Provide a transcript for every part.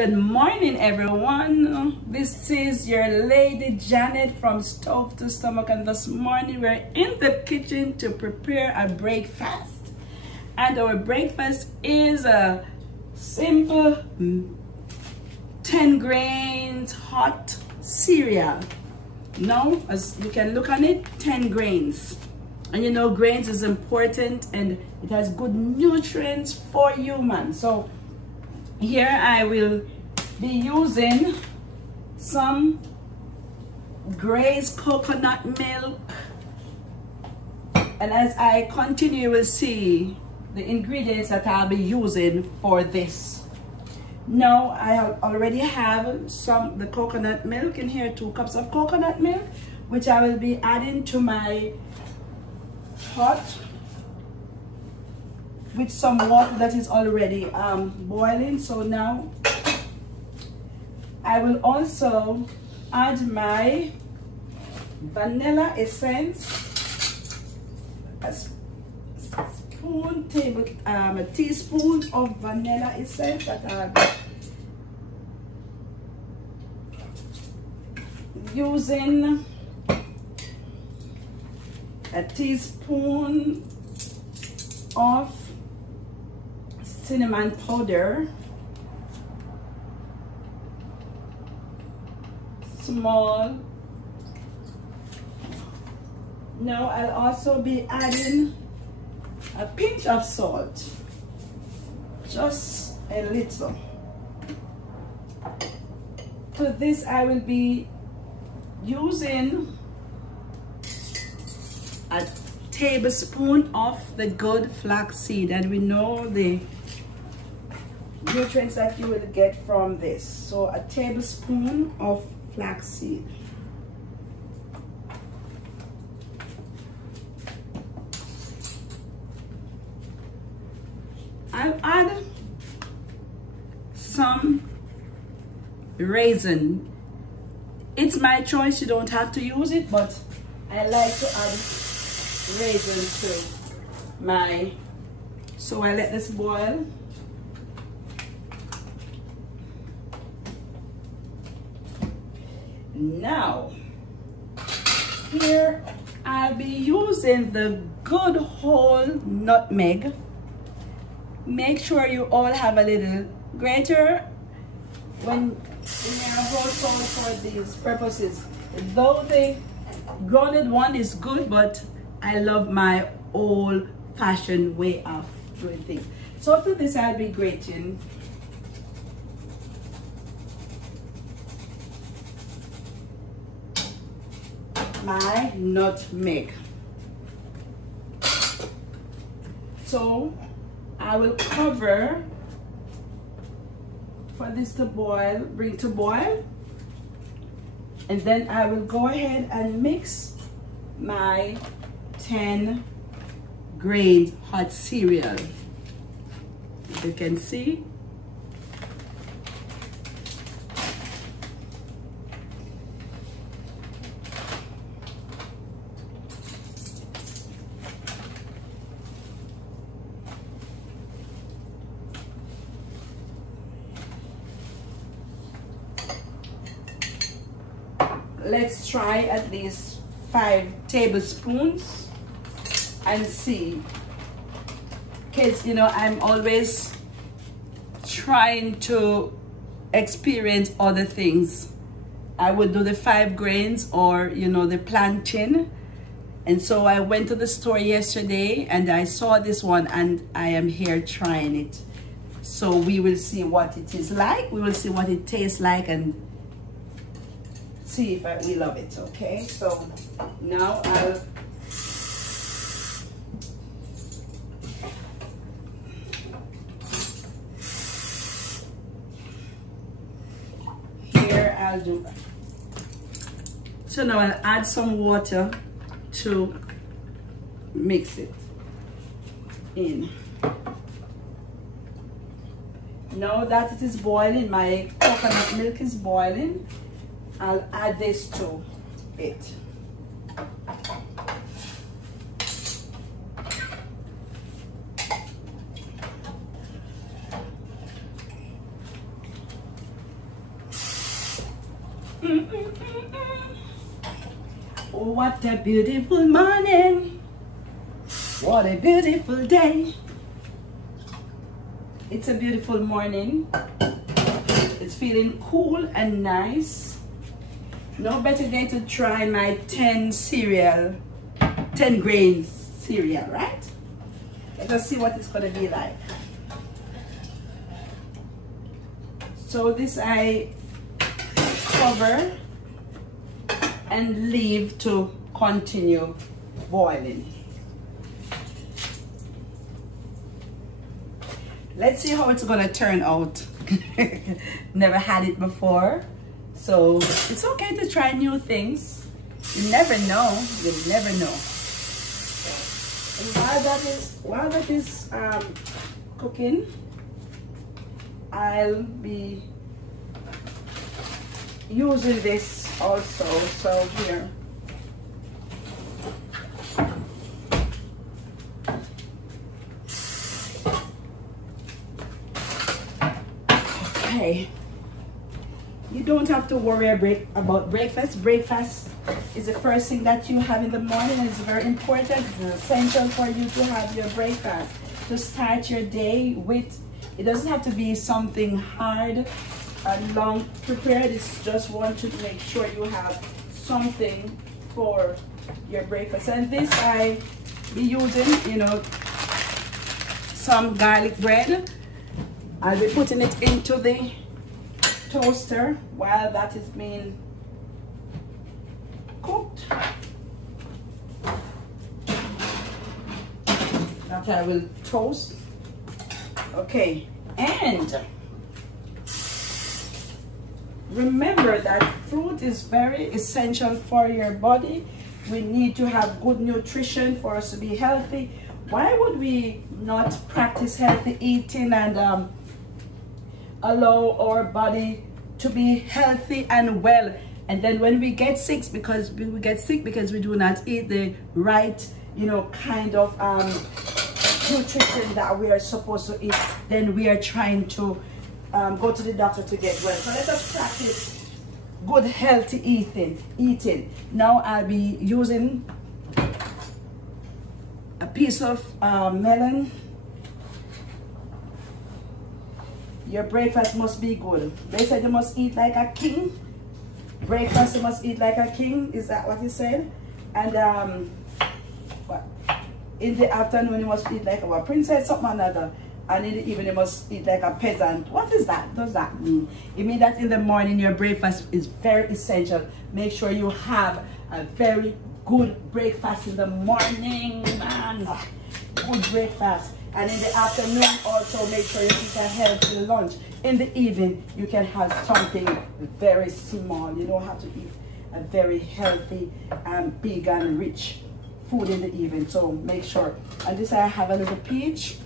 Good morning, everyone. This is your lady Janet from Stove to Stomach, and this morning we're in the kitchen to prepare a breakfast. And our breakfast is a simple 10 grains hot cereal. Now, as you can look on it, 10 grains. And you know, grains is important and it has good nutrients for humans. So here I will be using some Gray's coconut milk, and as I continue you will see the ingredients that I'll be using for this. Now I already have the coconut milk in here, 2 cups of coconut milk, which I will be adding to my pot with some water that is already boiling. So now I will also add my vanilla essence, a teaspoon of vanilla essence that I'll be using, a teaspoon of cinnamon powder, small. Now I'll also be adding a pinch of salt, just a little. To this I will be using a tablespoon of the good flaxseed, and we know the nutrients that you will get from this. So a tablespoon of flaxseed. I'll add some raisin. It's my choice, you don't have to use it, but I like to add raisin to my, so I let this boil. Now here I'll be using the good whole nutmeg. Make sure you all have a little grater when you have household for these purposes. Though the grounded one is good, but I love my old-fashioned way of doing things. So to this I'll be grating my nutmeg. So I will cover for this to boil, bring to boil, and then I will go ahead and mix my 10 grains hot cereal. As you can see, let's try at least 5 tablespoons and see, because you know I'm always trying to experience other things. I would do the 5 grains or you know the plantain, and so I went to the store yesterday and I saw this one and I am here trying it. So we will see what it is like, we will see what it tastes like and see if we love it. Okay, so now I'll do, so now I'll add some water to mix it in. Now that it is boiling, my coconut milk is boiling, I'll add this to it. What a beautiful morning. What a beautiful day. It's a beautiful morning. It's feeling cool and nice. No better day to try my 10 grain cereal, right? Let us see what it's going to be like. So this I cover and leave to continue boiling. Let's see how it's gonna turn out. Never had it before, so it's okay to try new things. You never know. You never know. And while that is cooking, I'll be using this also. So here, okay, you don't have to worry about breakfast. Breakfast is the first thing that you have in the morning. It's very important. It's essential for you to have your breakfast to start your day with. It doesn't have to be something hard and long prepared. It's just want to make sure you have something for your breakfast. And this I be using, you know, some garlic bread. I'll be putting it into the toaster while that is being cooked. That I will toast. Okay, and remember that fruit is very essential for your body. We need to have good nutrition for us to be healthy. Why would we not practice healthy eating and allow our body to be healthy and well? And then when we get sick, because we do not eat the right, you know, kind of nutrition that we are supposed to eat, then we are trying to go to the doctor to get well. So let us practice good healthy eating. Now I'll be using a piece of melon. Your breakfast must be good. They said you must eat like a king. Breakfast you must eat like a king. Is that what he said? And what? In the afternoon you must eat like a princess, something or another. And in the evening you must eat like a peasant. What is that? Does that mean? It means that in the morning your breakfast is very essential. Make sure you have a very good breakfast in the morning, man. Good breakfast. And in the afternoon also make sure you eat a healthy lunch. In the evening you can have something very small. You don't have to eat a very healthy and big and rich food in the evening. So make sure. And this I have a little peach.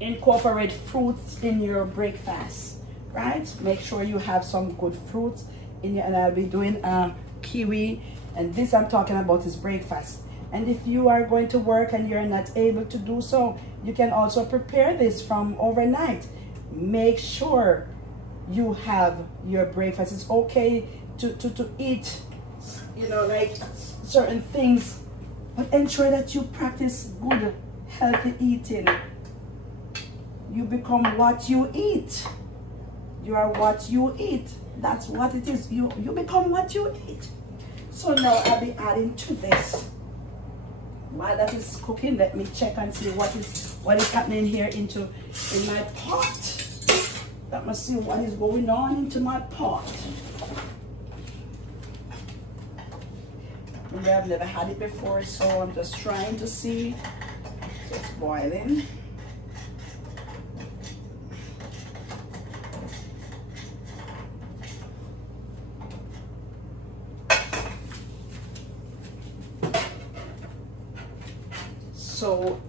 Incorporate fruits in your breakfast, right? Make sure you have some good fruits in your, and I'll be doing a kiwi, and this I'm talking about is breakfast. And if you are going to work and you're not able to do so, you can also prepare this from overnight. Make sure you have your breakfast. It's okay to eat, you know, like certain things, but ensure that you practice good healthy eating. You become what you eat. You are what you eat. That's what it is. You become what you eat. So now I'll be adding to this. While that is cooking, let me check and see what is happening here in my pot. Let me see what is going on into my pot. Remember, I've never had it before, so I'm just trying to see. So it's boiling. So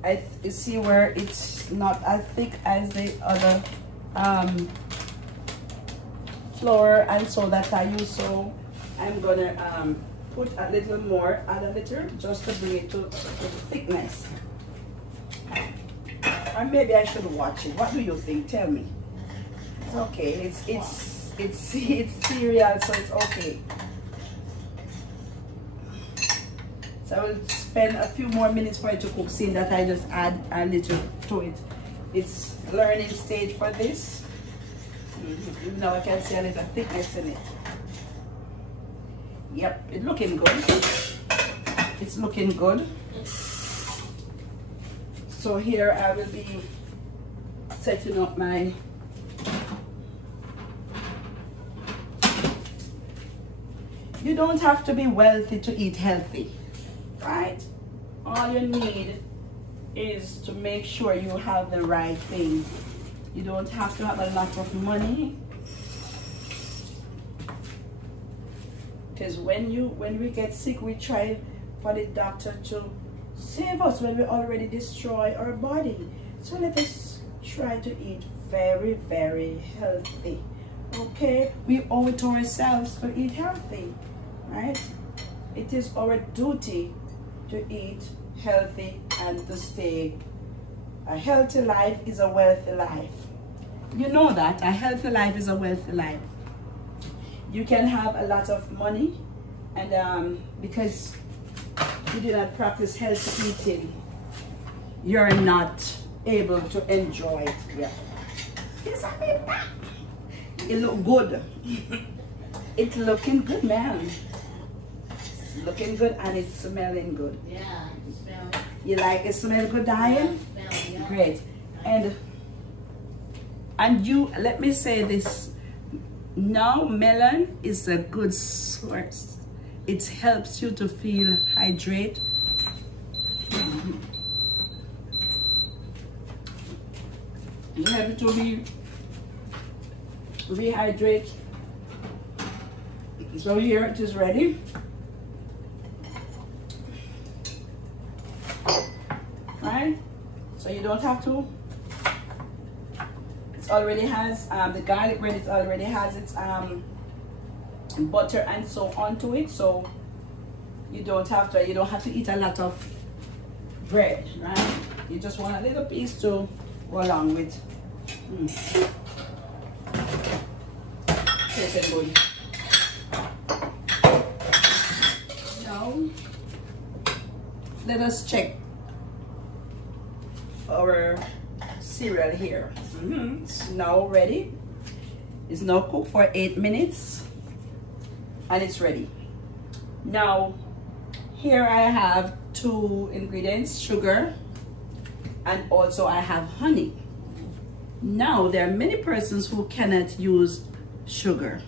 you see where it's not as thick as the other flour and so that I use. So I'm gonna put a little more, add a little, just to bring it to the thickness. Or maybe I should watch it. What do you think? Tell me. It's okay. it's cereal, so it's okay. So I will spend a few more minutes for it to cook, seeing that I just add a little to it. It's learning stage for this. Even now I can see a little thickness in it. Yep, it's looking good. It's looking good. So here I will be setting up my you don't have to be wealthy to eat healthy, right? All you need is to make sure you have the right thing. You don't have to have a lot of money, because when we get sick, we try for the doctor to save us when we already destroy our body. So let us try to eat very, very healthy. Okay, we owe it to ourselves to eat healthy, right? It is our duty to eat healthy and to stay. A healthy life is a wealthy life. You know that a healthy life is a wealthy life. You can have a lot of money, and because you do not practice healthy eating, you're not able to enjoy it. Yeah. It's a bit bad. It look good. It's looking good, man. It's looking good and it's smelling good. Yeah, it's smelling. You like it smell good, Diane? Yeah, smelling, yeah. Great. And you, let me say this. Now melon is a good source. It helps you to feel hydrated. You have to be rehydrate. So here it is ready. Right? So you don't have to. It already has the garlic bread. It already has its butter and so on to it. So you don't have to. You don't have to eat a lot of bread, right? You just want a little piece to go along with. Tastes good. Now let us check our cereal here. It's now ready. It's now cooked for 8 minutes and it's ready. Now here I have 2 ingredients, sugar and also I have honey. Now there are many persons who cannot use sugar,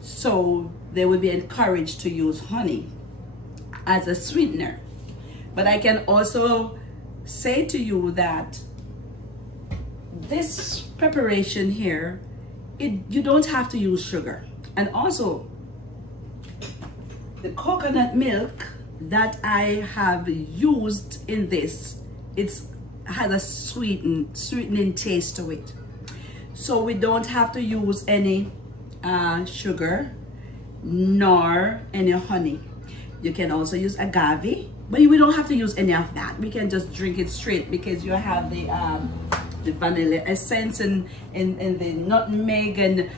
so they will be encouraged to use honey as a sweetener. But I can also say to you that this preparation here, you don't have to use sugar. And also the coconut milk that I have used in this, has a sweetening taste to it. So we don't have to use any sugar nor any honey. You can also use agave, but we don't have to use any of that. We can just drink it straight because you have the vanilla essence and the nutmeg and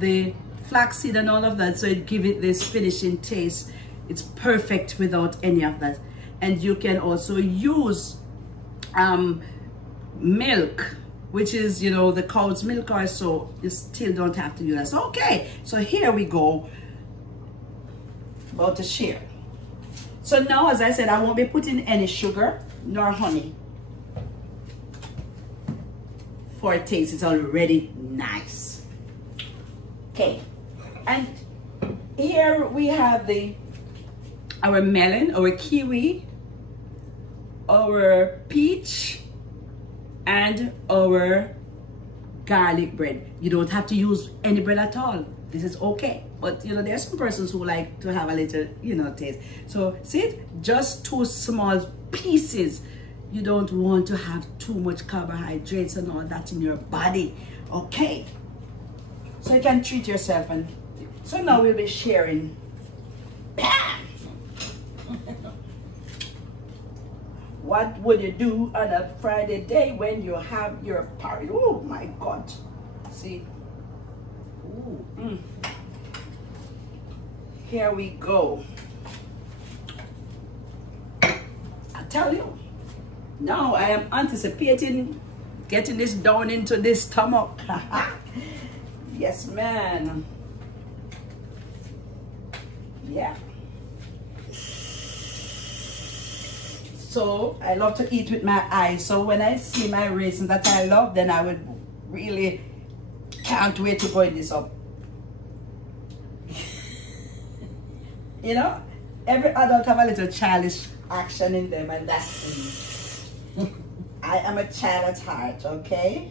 the flaxseed and all of that, so it gives it this finishing taste. It's perfect without any of that. And you can also use milk, which is, you know, the cow's milk or so. You still don't have to do that. So, okay, so here we go about to share. So now, as I said, I won't be putting any sugar nor honey for a taste. It's already nice. Okay, and here we have our melon, our kiwi, our peach, and our garlic bread. You don't have to use any bread at all. This is okay. But you know, there are some persons who like to have a little, you know, taste. So see it? Just 2 small pieces. You don't want to have too much carbohydrates and all that in your body. Okay. So you can treat yourself. And so now we'll be sharing. What would you do on a Friday day when you have your party? Oh my God. See? Ooh, Here we go. I tell you, now I am anticipating getting this down into this stomach. Yes, man. Yeah. So I love to eat with my eyes. So when I see my raisins that I love, then I would really can't wait to boil this up. You know, every adult have a little childish action in them, and that's me. I am a child at heart, okay?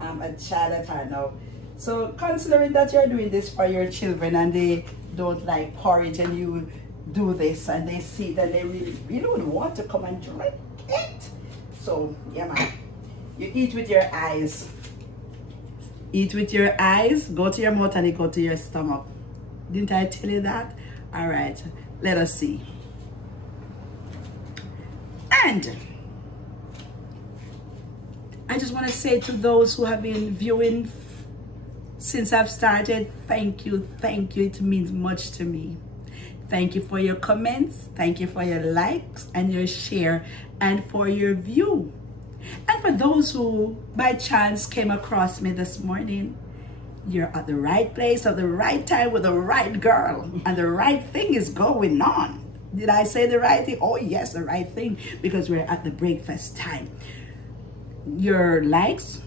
I'm a child at heart now. So considering that you're doing this for your children and they don't like porridge, and you do this and they see that they really would want to come and drink it. So yeah, man, you eat with your eyes. Eat with your eyes, go to your mouth and it go to your stomach. Didn't I tell you that? All right, let us see. And I just want to say to those who have been viewing since I've started, thank you, thank you. It means much to me. Thank you for your comments. Thank you for your likes and your share and for your view. And for those who by chance came across me this morning, you're at the right place at the right time with the right girl, and the right thing is going on. Did I say the right thing? Oh yes, the right thing, because we're at the breakfast time. Your likes,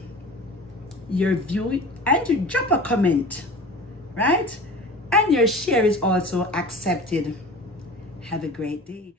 your view, and you drop a comment, right? And your share is also accepted. Have a great day.